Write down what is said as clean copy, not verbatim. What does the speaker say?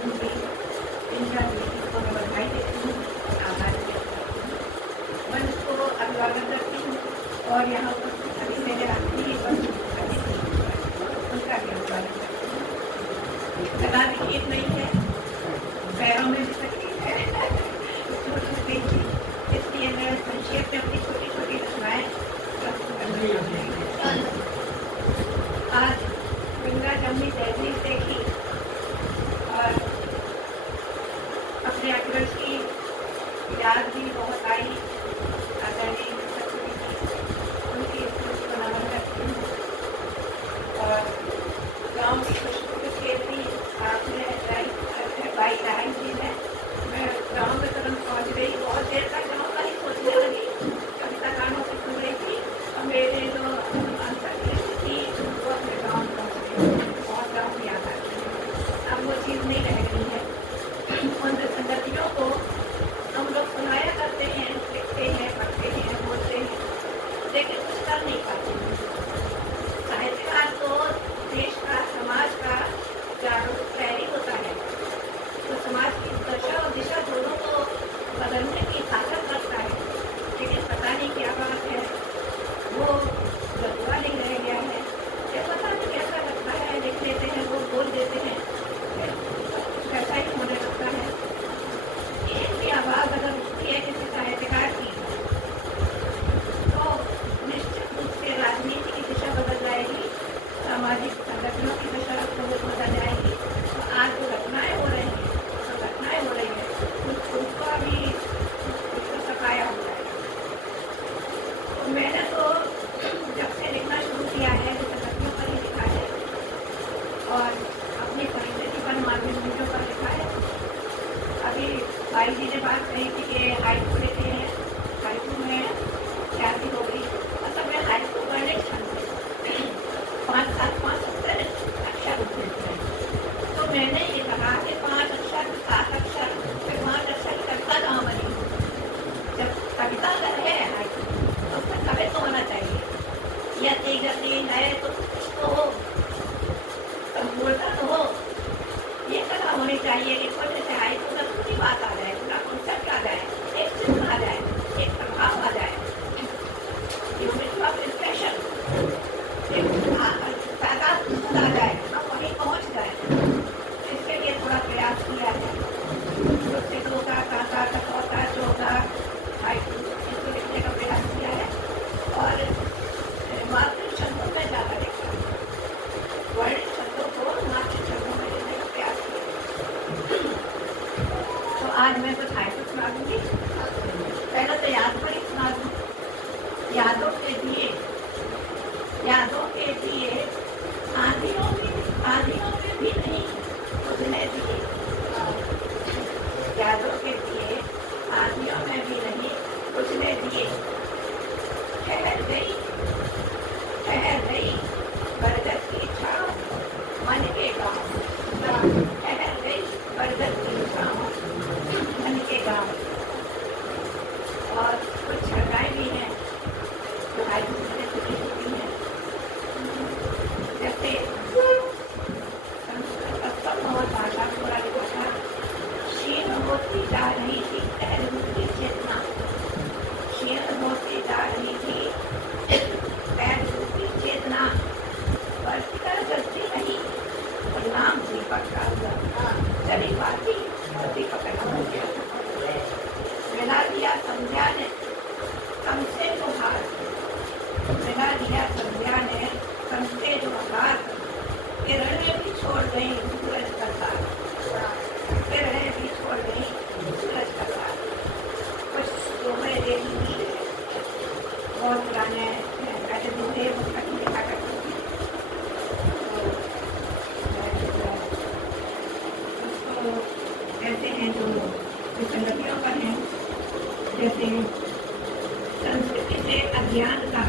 दूँगी, 3-4 बेटी को मैं बधाई देती हूँ, आभार व्यक्त करती हूँ। मैं उसको अभिवादन करती हूँ और यहाँ उपस्थित सभी मेरे आत्मीय अतिथि उनका भी अभिवादन करती हूँ। गला भी ठीक नहीं है, पैरों में भी तकलीफ है, चोट लग गई थी, इसलिए मैं संक्षेप में अपनी छोटी-छोटी रचनाएँ प्रस्तुत करना चाहती हूँ। आज गंगा जमुनी तहजीब देखी और अपने अग्रज की याद भी बहुत आई। आदरणीय उनकी स्मृति को नमन करती हूँ और गाँव की खुशबू के खेत भी आपने भाई राय जी ने, मैं गाँव में तुरंत पहुँच गई। बहुत देर तक गाँव का ही सोचने लगी, कविता गानों की सुन रही थी और मेरे जो अंतर्दृष्टि थी वो अपने गाँव में पहुँच गई। बहुत गाँव की याद आती है, अब वो चीज़ नहीं रह गई है। उन संगतियों को हम लोग सुनाया करते हैं, लिखते हैं, पढ़ते हैं, बोलते हैं, लेकिन कुछ कर नहीं पाते। साहित्यकार तो देश का, समाज का जागरूक प्रहरी होता है, तो समाज की दशा और दिशा दोनों को बदलने की ताकत रखता है। लेकिन पता नहीं क्या बात है, वो जज्बा नहीं रह गया है, या पता नहीं कैसा लगता है, लिख लेते हैं, वो बोल देते हैं, ऐसा ही होने लगता है। एक भी आवाज़ अगर उठती है किसी साहित्यकार की, तो निश्चित रूप से राजनीति की दिशा बदल जाएगी, सामाजिक संगठनों की दिशा बदल जाएगी। तो आज जो घटनाएं हो रही हैं, जो घटनाएं हो रही है, उनका भी उसको सफाया हो जाएगा। तो मैंने तो जब से लिखना शुरू किया है, जो संगठनों पर ही लिखा है और अपनी परिस्थिति पर माध्यम मीडिया पर लिखा है। अभी भाई जी ने बात कही थी कि हाइकू लिखे हैं, हाइकू में शादी हो गई, मतलब मैं हाइकू पढ़ने छंद 5-7 अक्षर होते हैं। तो मैंने ये कहा कि 5 अक्षर, 7 अक्षर, फिर 5 अक्षर की कविता कहाँ बनी? जब कविता अगर है हाइकू, तो उसमें कवि तो होना चाहिए, यति गति नए तो कुछ तो हो, संपूर्णता तो हो। ये कला होनी चाहिए कि कुछ से हाइकू में पूरी बात आ जाए, पूरा कॉन्सेप्ट आ जाए, एक चित्र आ जाए, एक प्रभाव आ जाए, यूनिट ऑफ इंप्रेशन तादाद आ जाए, हम वहीं पहुँच जाए। इसके लिए थोड़ा प्रयास किया है। उससे 2 का, 3 का, 4 का, 4 का हाइकू इसको लिखने का प्रयास किया है और मातृ शब्दों में ज़्यादा लिखा है, वर्णित शब्दों को मातृ शब्दों में लिखने का प्रयास किया। तो आज मैं कुछ हाइकू सुना दूँगी। पहले तो याद पर ही सुना दूँ। यादों के दिए आंधियों में भी नहीं बुझने दिए, यादों के दिए आंधियों में भी नहीं बुझने दिए। ठहर गई बरगद की छाँव मन के गाँव, ठहर गई बरगद की छाँव मन के गाँव। और कुछ छटाएँ भी हैं जो आज से छुट्टी होती हैं, जैसे संस्कृत और भाषा थोड़ा लिखा था। क्षीण होती जा रही थी पहलू की चेतना, क्षीण होती जा रही थी पहलू की चेतना, बढ़कर जलती रही परिणाम दीपक का हुआ, चली बाती दीपक हो गया। मिला दिया संध्या ने हमसे जो हाथ, मिला दिया संध्या ने हमसे जो हाथ, किरणें भी छोड़ गई सूरज का साथ, किरणें भी छोड़ गई सूरज का साथ। कुछ दोहे देखी बहुत पुराने ऐसे दोहे मुझे लिखा करती थी, तो ऐसे हैं जो संगतियों पर हैं, जैसे संस्कृति से अज्ञान का